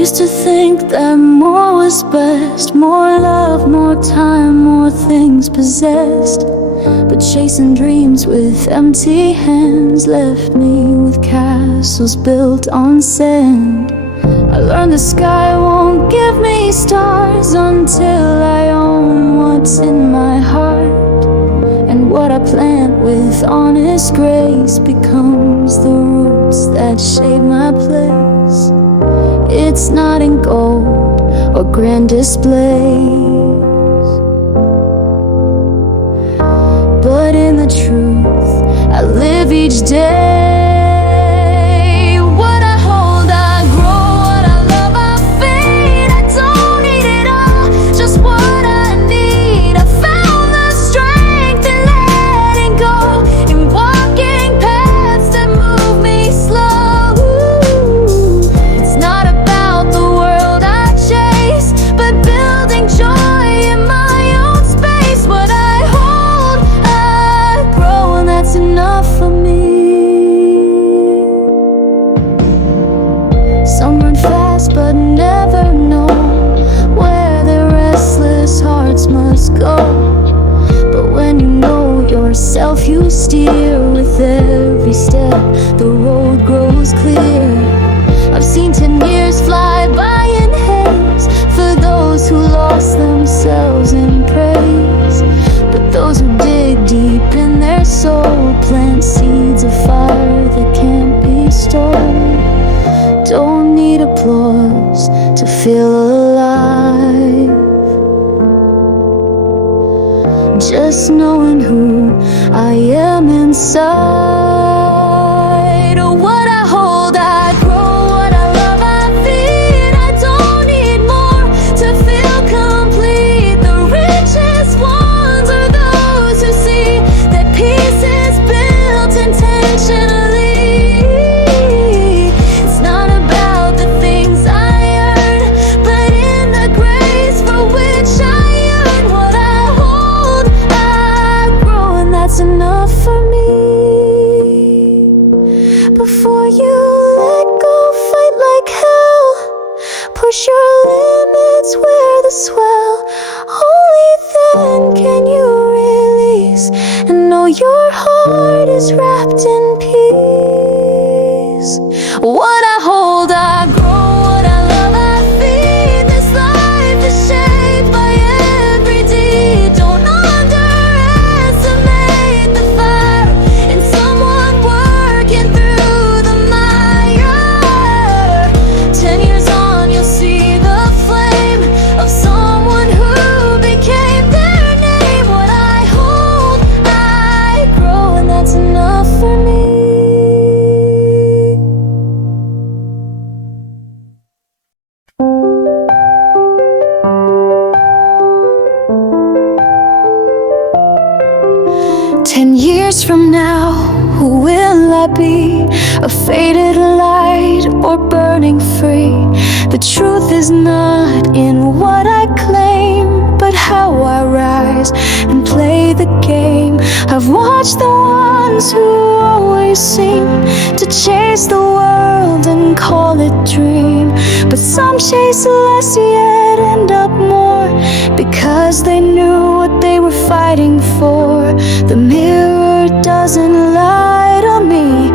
used to think that more was best, more love, more time, more things possessed. But chasing dreams with empty hands left me with castles built on sand. I learned the sky won't give me stars until I own what's in my heart. And what I plant with honest grace becomes the roots that shape my place. It's not in gold or grand displays, but in the truth I live each day. What I hold, I grow. What I love, I fade. I don't need it all, just what I need. I found the strength in letting go, in walking paths that move me slow. It's not about the world I chase, but building joy in my own space. What I hold, I grow, and that's enough for me. Some run fast but never know where their restless hearts must go. But when you know yourself, you steer. With every step, the road grows clear. I've seen 10 years fly by in haze for those who lost themselves in praise. But those who dig deep in their soul plant seeds of fire that can't be stored. Don't need applause to feel alive, just knowing who I am inside. What I hold, I grow. What I love, I feed. I don't need more to feel complete. The richest ones are those who see that peace is built intentionally. It's not about the things I earn, but in the grace for which I yearn. What I hold, I grow, and that's enough for me. Before you let go, fight like hell. Push your limits where the swell. Only then can you release and know your heart is wrapped in peace. What I hold, I grow. What I love, I feed. This life is shaped by every deed. Don't underestimate the fire in someone working through the mire. 10 years on, you'll see the flame of someone who became their name. What I hold, I grow, and that's enough for me. 10 years from now, who will I be? A faded light or burning free? The truth is not in what I claim, but how I rise and play the game. I've watched the ones who always seem to chase the world and call it dream, but some chase less yet end up more, because they knew what they were fighting for. The mirror doesn't lie to me,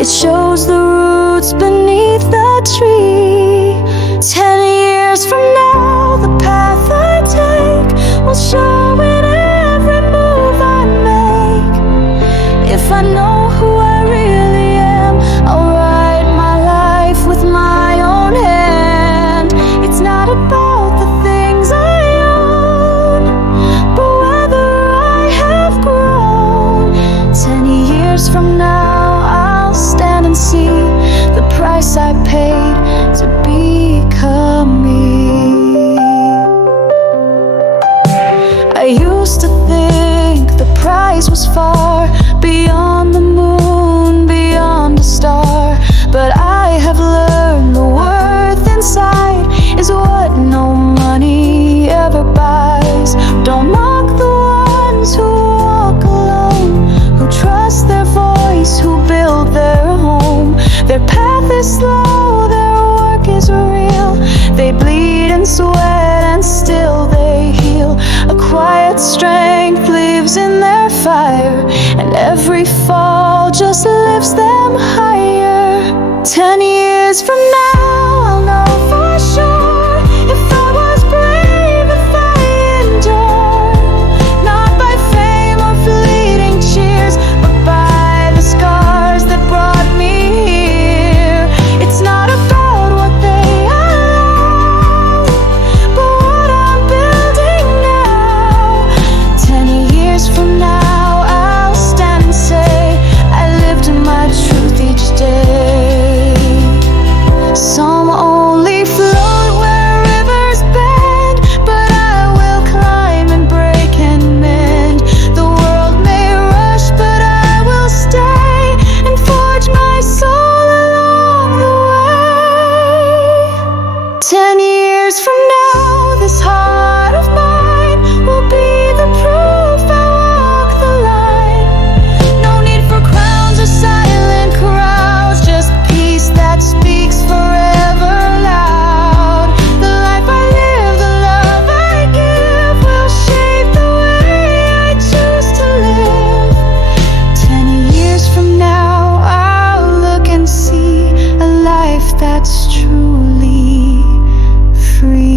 it shows the roots beneath the tree. 10 years from now, the path I take will show in every move I make. If I know who I really am, I'll write my life with my own hand. It's not about the things I own, but whether I have grown. 10 years from now, I'll stand and see the price I paid to become me. I used to think the prize was far beyond the moon, beyond a star, but I have learned the worth inside is what no money ever buys. Don't mock the ones who walk alone, who trust their voice, who build their home. Their path is slow, their work is real, lifts them higher. 10 years from now, I'll know for sure if I was brave, if I endured, not by fame or fleeting cheers, but by the scars that brought me here. It's not about what they allow, but what I'm building now. 10 years from now, I'll stand and say I lived my truth each day. Some only float where rivers bend, but I will climb and break and mend. The world may rush, but I will stay and forge my soul along the way. 10 years from now, this heart of mine will be the proof I walk the line. No need for crowns or silent crowds, just peace that speaks forever loud. The life I live, the love I give will shape the way I choose to live. 10 years from now, I'll look and see a life that's truly free.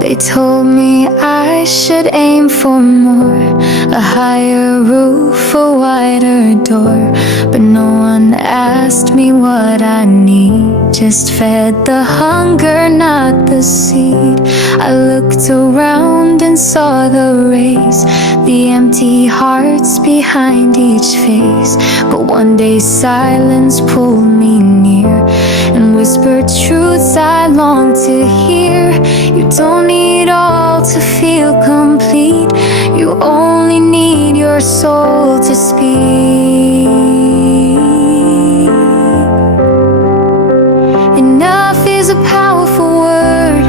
They told me I should aim for more, a higher roof, a wider door. But no one asked me what I need, just fed the hunger, not the seed. I looked around and saw the race, the empty hearts behind each face. But one day silence pulled me near and whispered truths I long to hear. You don't need all to feel complete, you only need your soul to speak. Enough is a powerful word,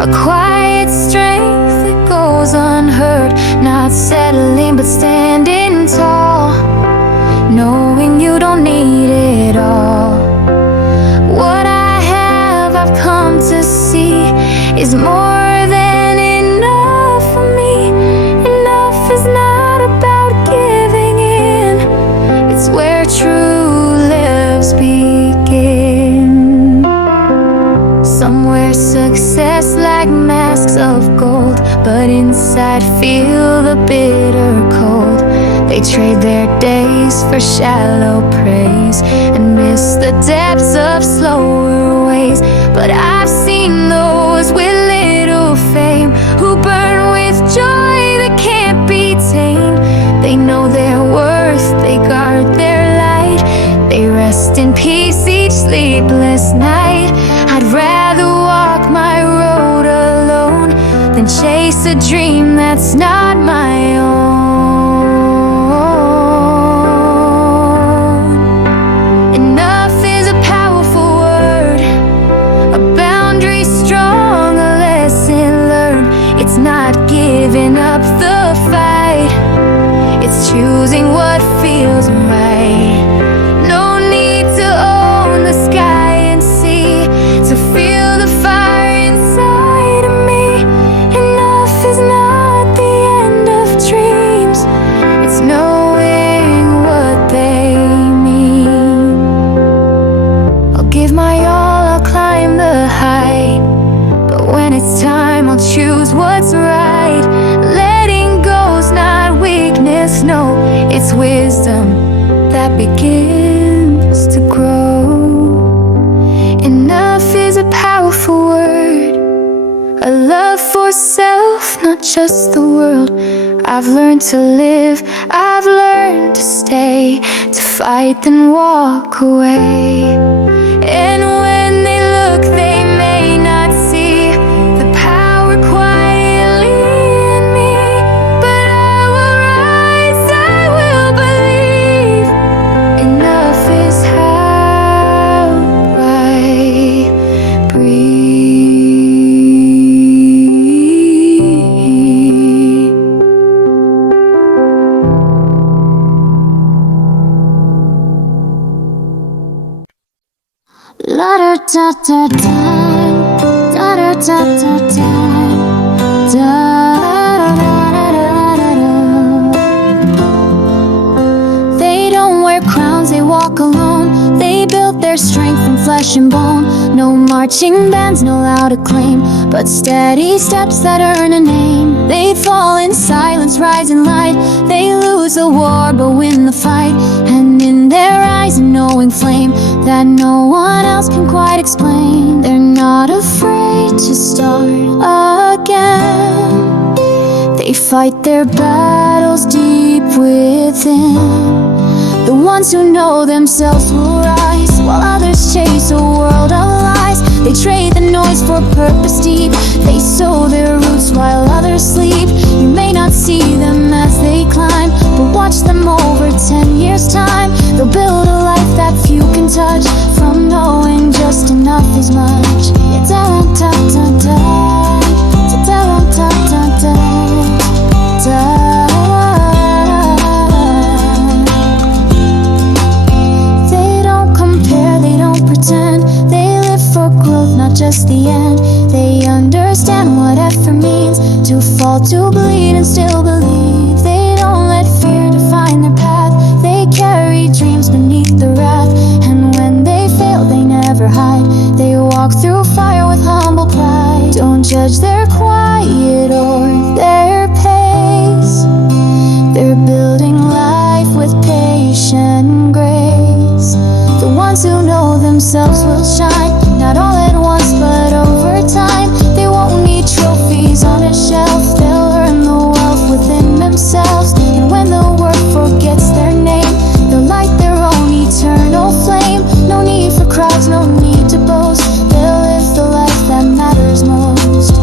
a quiet strength that goes unheard. Not settling but standing tall, knowing you don't need it all. What I have, I've come to see, is more than enough for me. Enough is not about giving in, it's where true lives begin. Somewhere success like masks of gold, but inside feel the bitter cold. They trade their days for shallow praise and miss the depths of slower ways. But I've seen those with little fame who burn with joy that can't be tamed. They know their worth, they guard their light, they rest in peace each sleepless night. I'd rather walk my road alone than chase a dream that's not my own. Enough is a powerful word, a boundary strong, a lesson learned. It's not giving up the fight, it's choosing what feels right. No need to own the sky and sea to feel the fire inside of me. Enough is not the end of dreams, it's knowing what they mean. I'll give my all, I'll climb the height, but when it's time, I'll choose what's right. Letting go's not weakness, no, it's wisdom that begins to grow. Enough is a powerful word, a love for self, not just the world. I've learned to live, I've learned to stay, to fight then walk away. And when they look, they may not see the power quietly in me, but I will rise, I will believe. Enough is how I breathe. da da da da da da da da da. They don't wear crowns, they walk alone. They built their strength from flesh and bone. No marching bands, no loud acclaim, but steady steps that earn a name. They fall in silence, rise in light. They lose the war but win the fight. And in their eyes a knowing flame that no one else can quite explain. They're not afraid to start again. They fight their battles deep within. The ones who know themselves will rise, while others chase a world of lies. They trade the noise for purpose deep. They sow their roots while others sleep. You may not see them as they climb, but watch them over 10 years' time. They'll build a life that few can touch, from knowing just enough is much. They don't compare, they don't pretend. They live for growth, not just the end. They understand what effort means, to fall, to bleed, and still believe. They don't let fear define their path. They carry dreams beneath the wrath, and when they fail, they never hide. They walk through fire with humble pride. Don't judge their quiet or their pace. They're building life with patient grace. The ones who know themselves will shine, not all at once but over time. They won't need trophies on a shelf. They'll earn the wealth within themselves. And when the world forgets their name, they'll light their own eternal flame. No need for crowds, no need to boast. They'll live the life that matters most.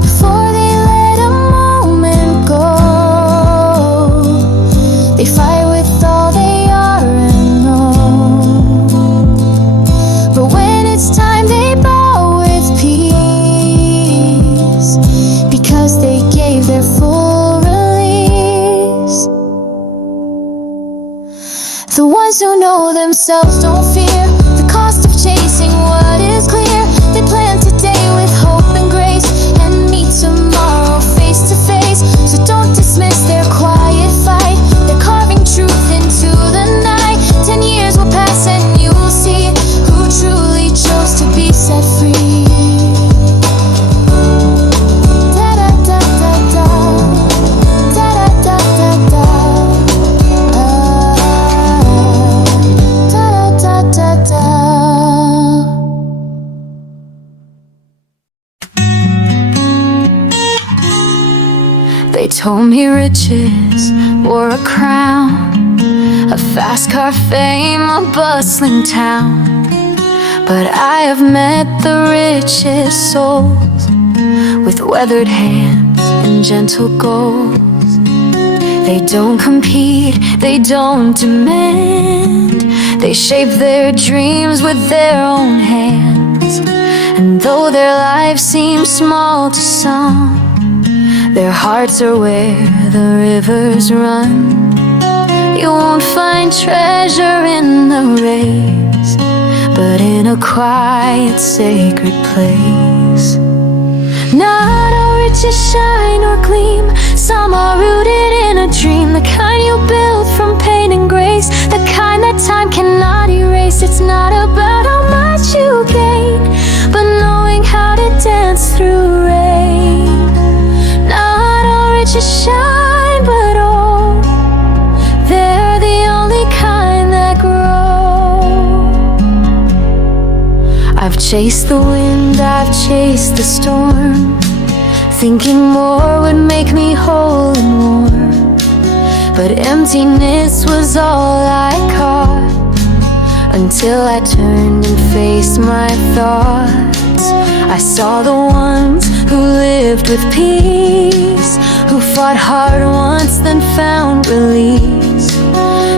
Before they let a moment go, they fight with all they are and know. But when it's time, they bow with peace, because they gave their full release. The ones who know themselves don't fear the cost of chasing what is clear. They plan today with hope and grace, and meet tomorrow face to face. So don't dismiss their quiet fight. They're carving truth into the night. 10 years will pass and you'll see who truly chose to be set free. They told me riches or a crown, a fast car, fame, a bustling town. But I have met the richest souls, with weathered hands and gentle goals. They don't compete, they don't demand. They shape their dreams with their own hands. And though their lives seem small to some, their hearts are where the rivers run. You won't find treasure in the race, but in a quiet, sacred place. Not all riches shine or gleam. Some are rooted in a dream, the kind you build from pain and grace, the kind that time cannot erase. It's not about how much you gain, but knowing how to dance through rain. Not all riches shine, but all, they're the only kind that grow. I've chased the wind, I've chased the storm, thinking more would make me whole and warm. But emptiness was all I caught, until I turned and faced my thoughts. I saw the ones who lived with peace, who fought hard once then found release.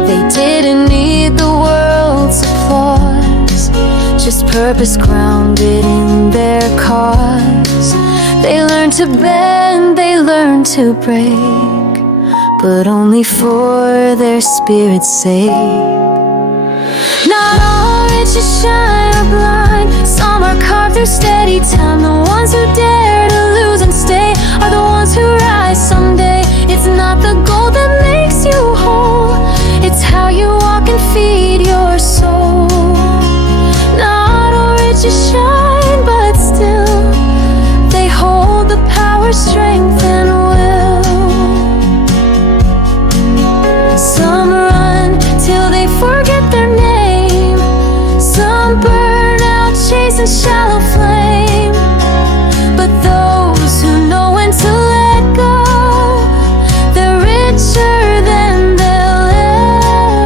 They didn't need the world's applause, just purpose grounded in their cause. They learned to bend, they learned to break, but only for their spirit's sake. Not all rich who shine are blind. Some are carved through steady time. The ones who dare to lose and stay are the ones who rise someday. It's not the gold that makes you whole, it's how you walk and feed your soul. Not all riches shine, but still they hold the power, strength, and will. Some run till they forget their name. Some burn out chasing shallow flame. But those who know when to let go, they're richer than they'll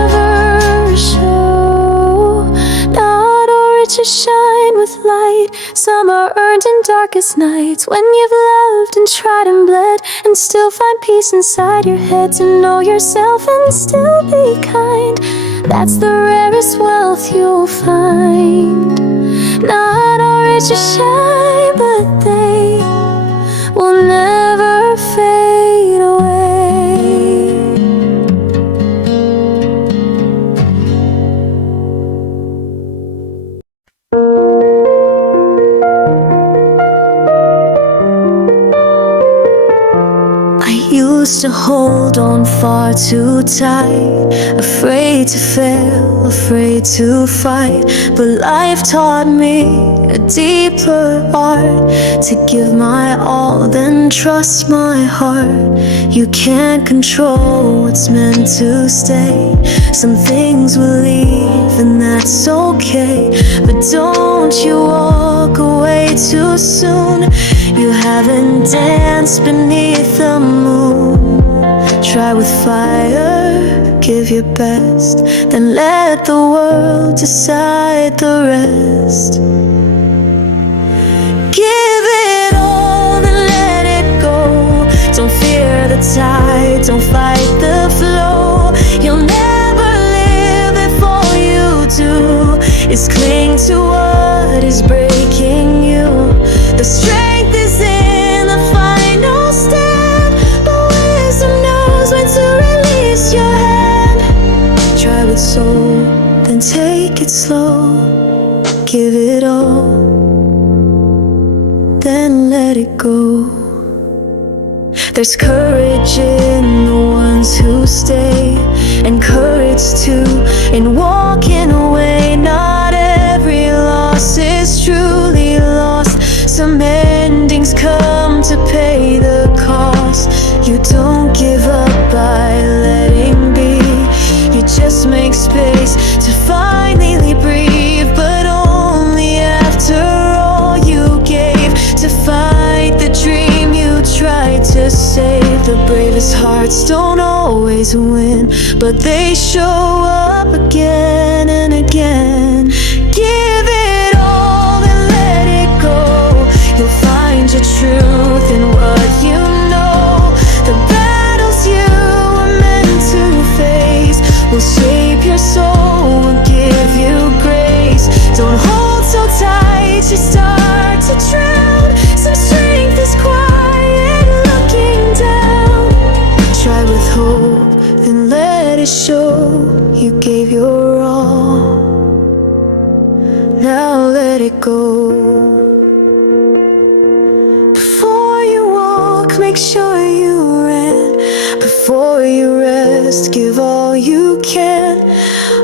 ever show. Not all riches shine with light. Some are earned in darkest nights, when you've loved and tried and bled, and still find peace inside your head to know yourself and still be kind. That's the rarest wealth you'll find. Not all riches shine, but they will never fade away. Used to hold on far too tight, afraid to fail, afraid to fight. But life taught me a deeper art, to give my all, then trust my heart. You can't control what's meant to stay. Some things will leave and that's okay, but don't you walk away too soon. You haven't danced beneath the moon. Try with fire, give your best, then let the world decide the rest. Give it all, then let it go. Don't fear the tide, don't fight the flow. You'll never live if all you do is cling to what is breaking you. The strength is in the final step, but wisdom knows when to release your hand. Try with soul, then take it slow. Give it all, then let it go. There's courage in the ones who stay, and courage too in walking away. Not every loss is truly lost. Some endings come to pay the cost. You don't give up by letting be. You just make space to finally breathe, but only after all you gave, to fight the dream you tried to save. The bravest hearts don't always win, but they show up again and again. Give it all and let it go. You'll find your truth in what you know. The battles you were meant to face will shape your soul, will give you grace. Don't hold so tight, you start to drown. Some strength is quiet, looking down. Try with hope, then let it show. You gave your all, now let it go. Before you walk, make sure you ran. Before you rest, give all you can.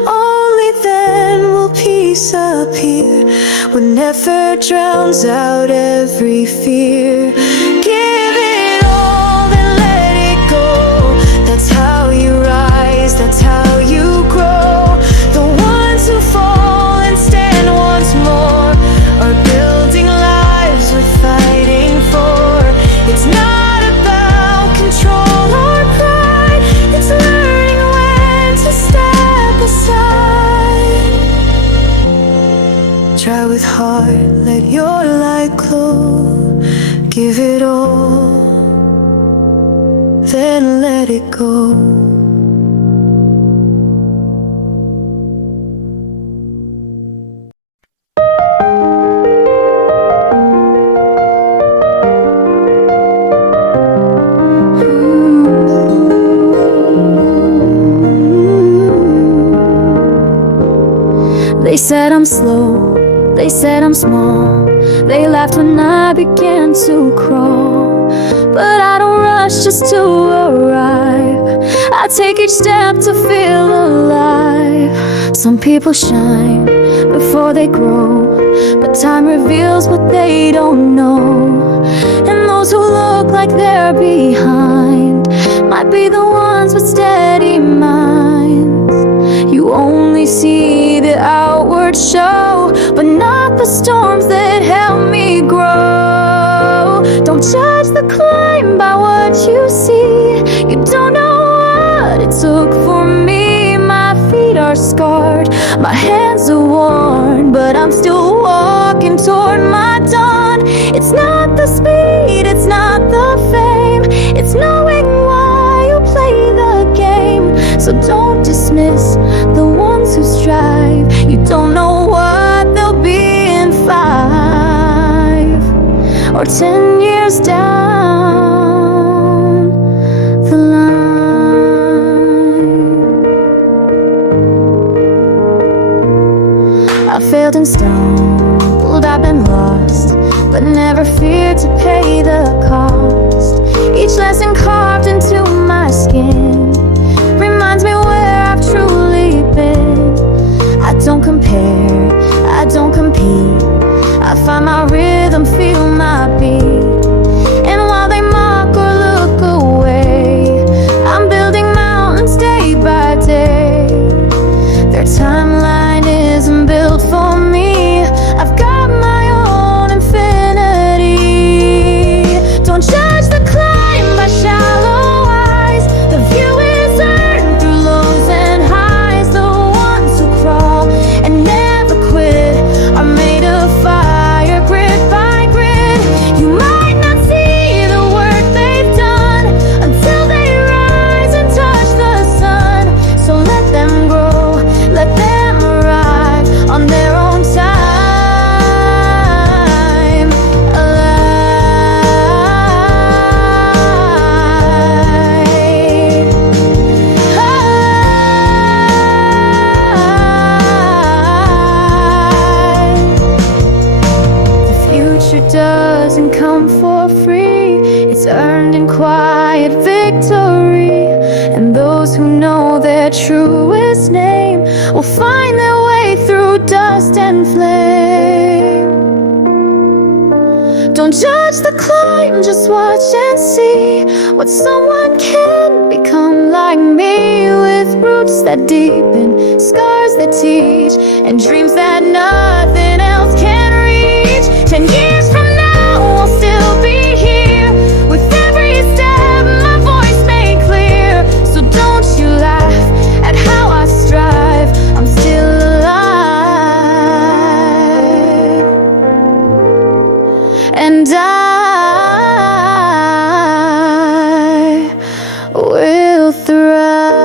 Only then will peace appear, when effort drowns out every fear. Give it all, then let it go. That's how you rise, that's how you grow. The ones who fall and stand once more are building lives worth fighting for. It's not about control or pride, it's learning when to step aside. Try with heart, let your light glow. Give it all, then let it go. They said I'm slow, they said I'm small. They laughed when I began to crawl. But I don't rush just to arrive. I take each step to feel alive. Some people shine before they grow, but time reveals what they don't know. And those who look like they're behind might be the ones with steady minds. You only see the outward show, but not the storms that help me grow. Don't judge the climb by what you see. You don't know what it took for me. My feet are scarred, my hands are worn, but I'm still walking toward my dawn. It's not the speed, it's not the fame, it's knowing why you play the game. So don't dismiss the ones who strive. You don't know what they'll be in 5 or 10 years down the line. I failed and stumbled, I've been lost, but never feared to pay the cost. Each lesson carved into my skin reminds me where I've truly been. I don't compare, I don't compete. I find my rhythm, feel my beat. And while they mock or look away, I'm building mountains day by day. Their timeline isn't built for me. I've got my own infinity. Don't judge the climb by shallow eyes. The view is earned through lows and highs. The ones who crawl and never quit are made of fire, grit by grit. You might not see the work they've done until they rise and touch the sun. So let them grow, let them arrive on their own time. The future doesn't come for free. It's earned in quiet victory. And those who know their truest name will find their way through dust and flame. Don't judge the climb, just watch and see what someone can become like me. With roots that deepen, scars that teach, and dreams that nothing else can reach. 10 years from now, I'll still be here, with every step my voice made clear. So don't you laugh at how I strive, I'm still alive. And I will thrive.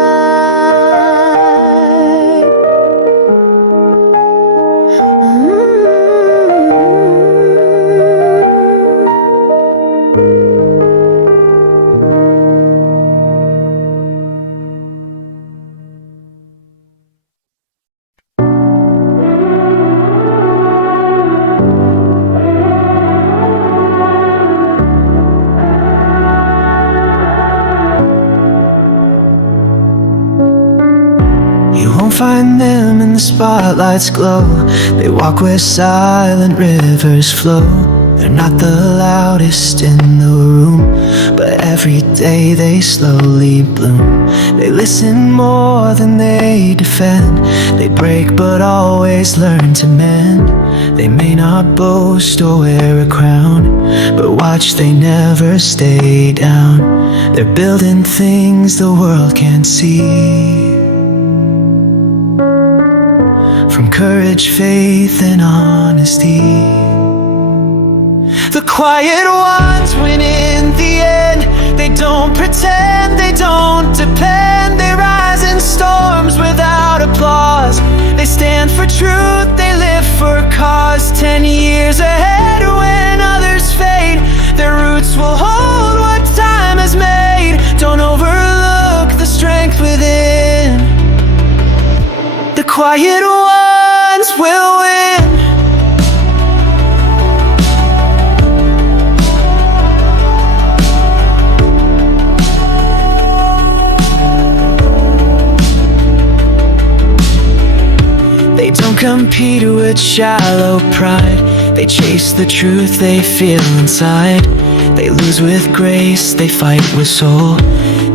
You won't find them in the spotlight's glow. They walk where silent rivers flow. They're not the loudest in the room, but every day they slowly bloom. They listen more than they defend. They break but always learn to mend. They may not boast or wear a crown, but watch, they never stay down. They're building things the world can't see. From courage, faith, and honesty. The quiet ones win in the end. They don't pretend, they don't depend. They rise in storms without applause. They stand for truth, they live for a cause. 10 years ahead when others fade, their roots will hold what time has made. Don't overlook the strength within. The quiet ones will win. They don't compete with shallow pride. They chase the truth they feel inside. They lose with grace, they fight with soul.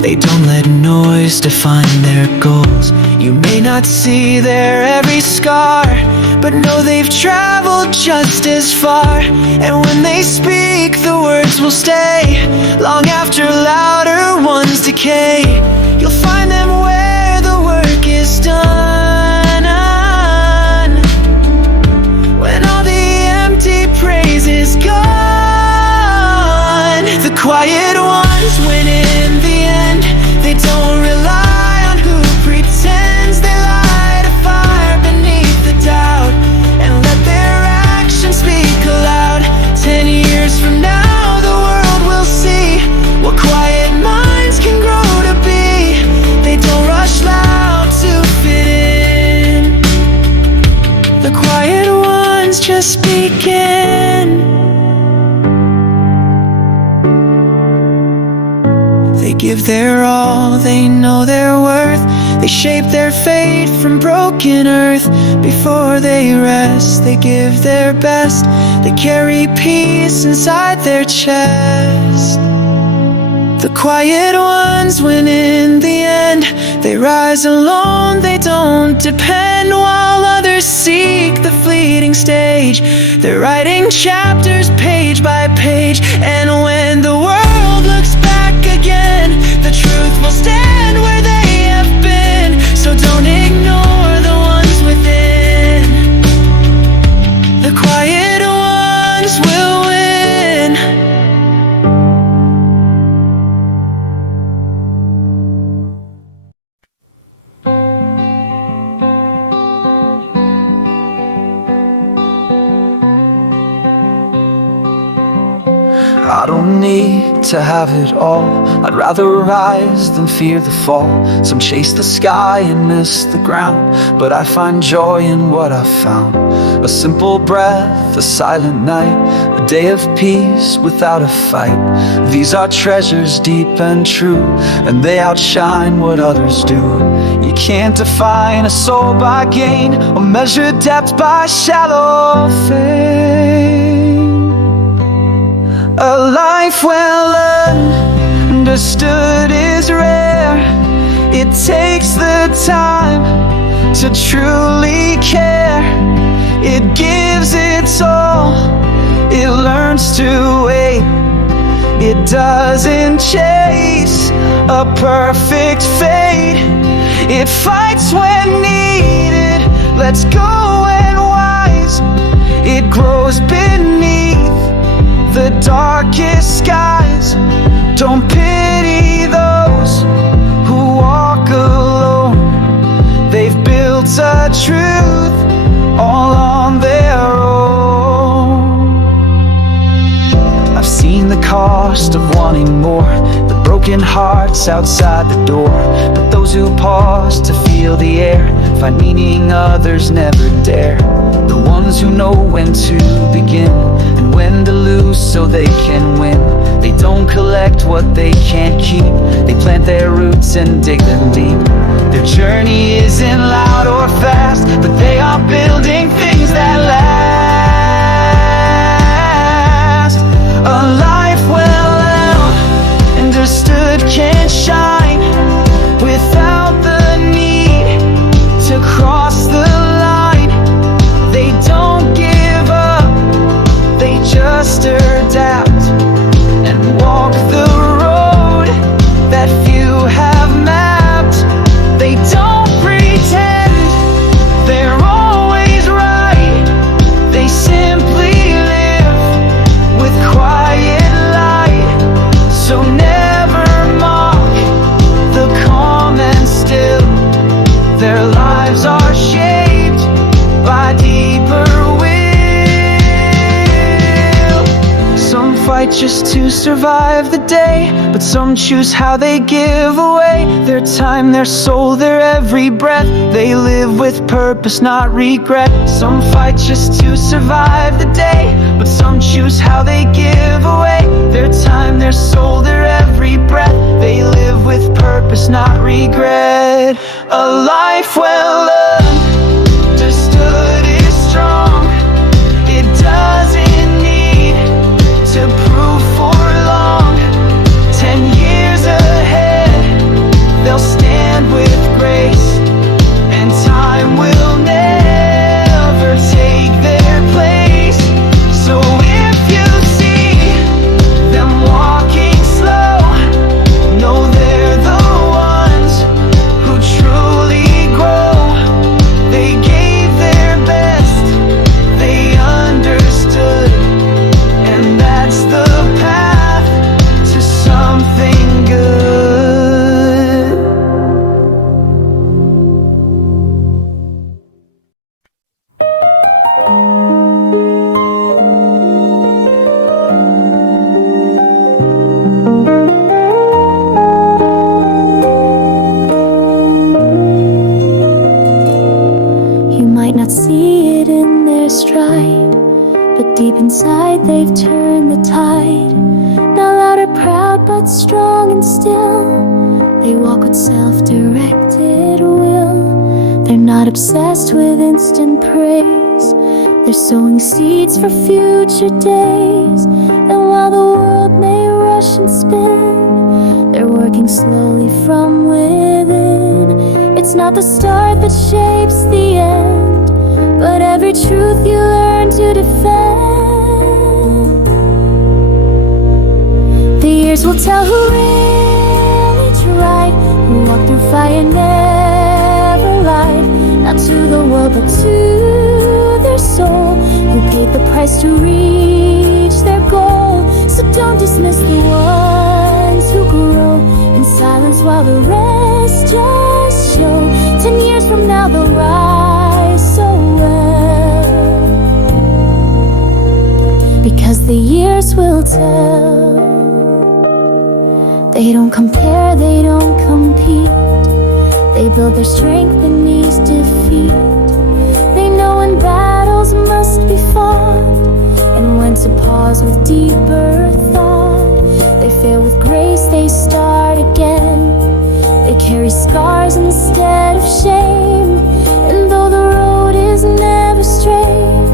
They don't let noise define their goals. You may not see their every scar, but know they've traveled just as far. And when they speak, the words will stay long after louder ones decay. You'll find them where the work is done, when all the empty praise is gone. The quiet ones win in the end. They don't rely on who pretends. They light a fire beneath the doubt and let their actions speak aloud. 10 years from now, the world will see what quiet minds can grow to be. They don't rush loud to fit in. The quiet ones just begin. They give their all, they know their worth. They shape their fate from broken earth. Before they rest, they give their best. They carry peace inside their chest. The quiet ones win in the end. They rise alone, they don't depend, while others seek the fleeting stage. They're writing chapters page by page. And when the world looks back again, the truth will stand where they have been. So don't ignore the ones within. The quiet ones will win. I don't need to have it all. I'd rather rise than fear the fall. Some chase the sky and miss the ground, but I find joy in what I've found. A simple breath, a silent night, a day of peace without a fight. These are treasures deep and true, and they outshine what others do. You can't define a soul by gain or measure depth by shallow fame. A life well understood is rare. It takes the time to truly care. It gives its all, it learns to wait. It doesn't chase a perfect fate. It fights when needed, lets go when wise. It grows beneath the darkest skies. Don't pity those who walk alone. They've built a truth all on their own. I've seen the cost of wanting more, the broken hearts outside the door. But those who pause to feel the air find meaning others never dare. The ones who know when to begin and when to lose so they can win. They don't collect what they can't keep. They plant their roots and dig them deep. Their journey isn't loud or fast, but they are building things that last. A life well understood can't shine without the need to cross the line. They don't give up, they just adapt and walk the road that few have mapped. They don't pretend they're always right. They simply live with quiet light. So never mock the calm and still. Their lives are shaped by deeper will. Some fight just to survive the day, but some choose how they give away their Their time, their soul, their every breath. They live with purpose, not regret. Some fight just to survive the day, but some choose how they give away. Their time, their soul, their every breath. They live with purpose, not regret. A life well understood is strong. It doesn't need to prove for long. 10 years ahead, they'll stand with grace, and time will never take their place. So if you see them walking slow, know they're the ones who truly grow. They gave their best, they understood, and that's the path to something good. You might not see it in their stride, but deep inside they've turned the tide. Not loud or proud, but strong and still. They walk with self-directed will. They're not obsessed with instant praise. They're sowing seeds for future days. And while the world may rush and spin, they're working slowly from within. It's not the start that shapes the end, but every truth you learn to defend. The years will tell who really tried, who walked through fire, never lied. Not to the world, but to their soul, who paid the price to reach their goal. So don't dismiss the ones who grow in silence while the rest just show. 10 years from now they'll rise so well, because the years will tell. They don't compare, they don't compete. They build their strength beneath defeat. They know when battles must be fought, and when to pause with deeper thought. They fail with grace, they start again. They carry scars instead of shame. And though the road is never straight,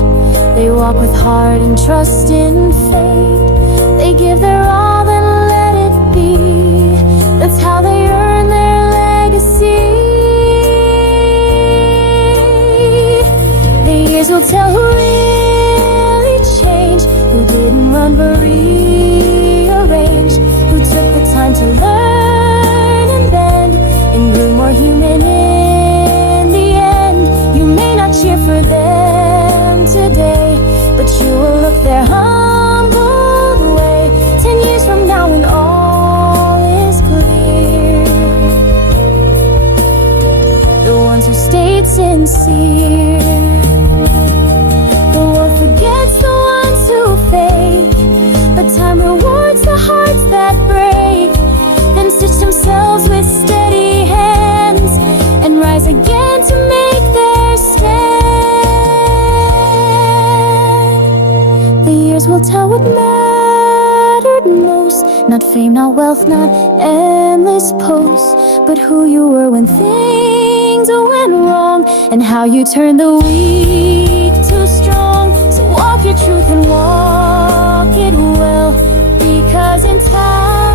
they walk with heart and trust in fate. They give their all, then let it be. That's how they earn their legacy. The years will tell who really changed, who didn't run but rearranged, who took the time to learn and bend, and grew more human in the end. You may not cheer for them today, but you will look their humbled way 10 years from now when all is clear. The ones who stayed sincere. The world forgets the ones who fake, but time rewards the hearts that break, then stitch themselves with steady hands and rise again to make their stand. The years will tell what mattered most. Not fame, not wealth, not endless posts, but who you were when things went wrong, and how you turned the weak to strong. So walk your truth and walk it well, because in time